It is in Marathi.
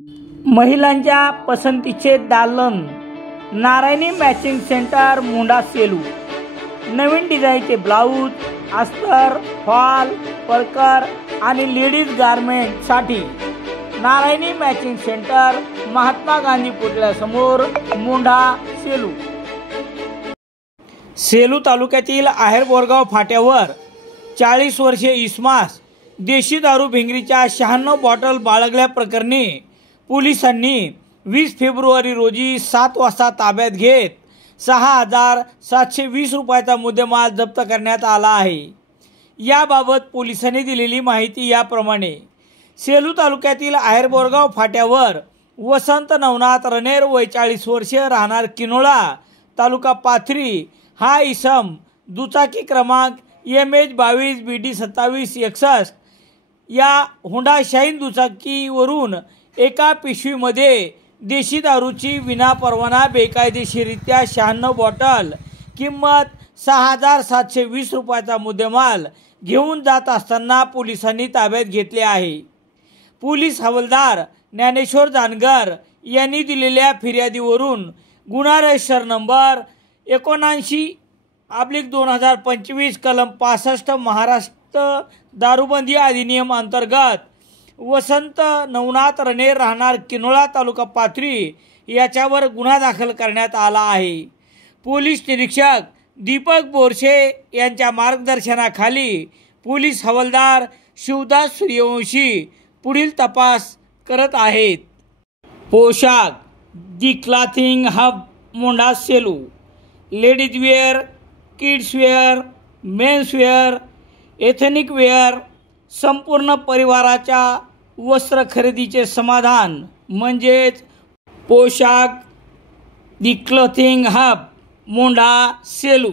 महिलांच्या पसंतीचे दालन, नारायणी मॅचिंग सेंटर, मुंडा सेलू। नवीन डिझाईनचे ब्लाऊज, अस्तर, फॉल, परकर आणि लेडीज गारमेंटसाठी नारायणी मॅचिंग सेंटर, महात्मा गांधी पुतळ्यासमोर, मुंडा सेलू। सेलू तालुक्यातील आहेर बोरगाव फाट्यावर 40 वर्षे इसमास देशी दारू भिंगरीच्या 96 बॉटल बाळगल्याप्रकरणी पोलिसांनी 20 फेब्रुवारी रोजी 7 वाजता ताब्यात घेत 6,720 रुपयाचा मुद्देमाल जप्त करण्यात आला आहे। याबाबत पोलिसांनी दिलेली माहिती याप्रमाणे। सेलू तालुक्यातील आहेर बोरगाव फाट्यावर वसंत नवनाथ रणेर, वय 40 वर्षे, राहणार किनोळा, तालुका पाथरी, हा इसम दुचाकी क्रमांक MH 22 BD 2761 या हुंडा शाईन दुचाकीवरून एका पिशवीमध्ये देशी दारूची विनापरवाना बेकायदेशीरित्या 96 बॉटल किंमत 6,720 रुपयाचा मुद्देमाल घेऊन जात असताना पोलिसांनी ताब्यात घेतले आहे। पोलीस हवालदार ज्ञानेश्वर जानगर यांनी दिलेल्या फिर्यादीवरून गुन्हा रजिस्टर नंबर 79/2025 कलम 65 महाराष्ट्र दारूबंदी अधिनियम अंतर्गत वसंत नवनाथ रणेर, राहणार किनोळा, तालुका पाथरी याच्यावर गुन्हा दाखल करण्यात आला आहे। पोलीस निरीक्षक दीपक बोरसे यांच्या मार्गदर्शनाखाली पोलीस हवालदार शिवदास सूर्यवंशी पुढील तपास करत आहेत। Poshakh the clothing hub, Munda Selu. Ladies wear, kids wear, men's wear, ethnic wear, संपूर्ण परिवाराच्या वस्त्र खरेदीचे समाधान म्हणजेच Poshakh the clothing hub, Munda Selu.